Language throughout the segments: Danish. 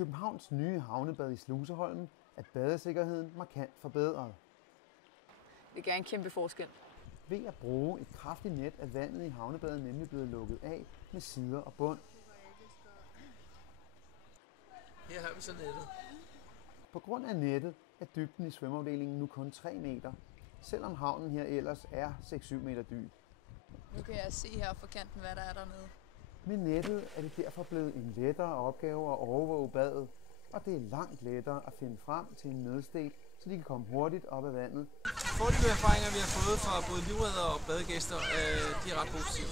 Københavns nye havnebad i Sluseholmen er badesikkerheden markant forbedret. Det gør en kæmpe forskel. Ved at bruge et kraftigt net er vandet i havnebadet nemlig blevet lukket af med sider og bund. Her har vi så nettet. På grund af nettet er dybden i svømmeafdelingen nu kun 3 meter, selvom havnen her ellers er 6-7 meter dyb. Nu kan jeg se her fra kanten, hvad der er dernede. Med nettet er det derfor blevet en lettere opgave at overvåge badet, og det er langt lettere at finde frem til en nødsted, så de kan komme hurtigt op af vandet. Foreløbige erfaringer, vi har fået fra både livreddere og badegæster, de er ret positive.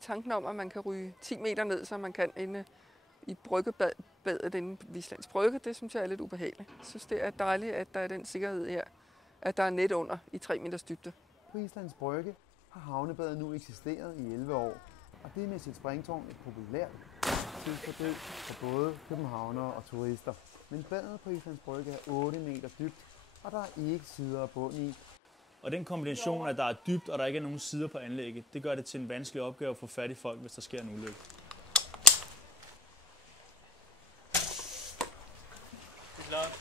Tanken om, at man kan ryge 10 meter ned, som man kan inde i bryggebadet inde på Vislands Brygge, det synes jeg er lidt ubehageligt. Jeg synes, det er dejligt, at der er den sikkerhed her, at der er net under i 3 meters dybde. På Islands Brygge har havnebadet nu eksisteret i 11 år, og det er med sit springtårn et populært tidsfordriv for både københavnere og turister. Men badet på Islands Brygge er 8 meter dybt, og der er ikke sider og bund i. Og den kombination, at der er dybt, og der ikke er nogen sider på anlægget, det gør det til en vanskelig opgave at få fat i folk, hvis der sker en ulykke. Det er klart.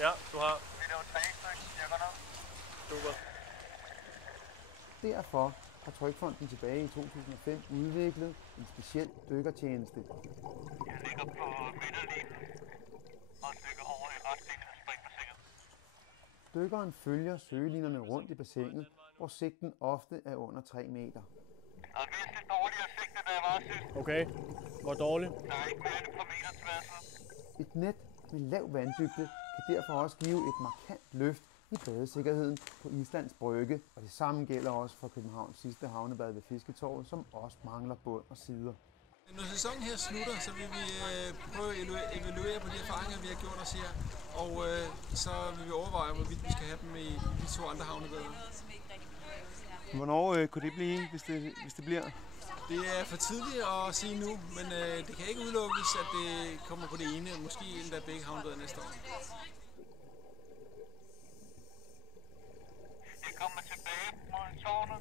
Ja, du har. Super. Derfor har Trygfonden tilbage i 2005 udviklet en speciel dykkertjeneste. Jeg ligger på midterlinjen og dykker over i retning af springbassinet. Dykkeren følger søgelinerne rundt i bassinet, hvor sigten ofte er under 3 meter. Og hvis det dårligere sigte, der var sidst. Okay, hvor dårligt? Der er ikke mere end et par meter til vandet. Et net med lav vanddybde kan derfor også give et markant løft i badesikkerheden på Islands Brygge, og det samme gælder også for Københavns sidste havnebad ved Fisketorvet, som også mangler bund og sider. Når sæsonen her slutter, så vil vi prøve at evaluere på de erfaringer, vi har gjort os her, og så vil vi overveje, hvorvidt vi skal have dem i de 2 andre havnebader. Hvornår kunne det blive, hvis det bliver? Det er for tidligt at sige nu, men det kan ikke udelukkes, at det kommer på det ene, måske endda begge havnebader næste år. Jeg kommer tilbage mod tårnet.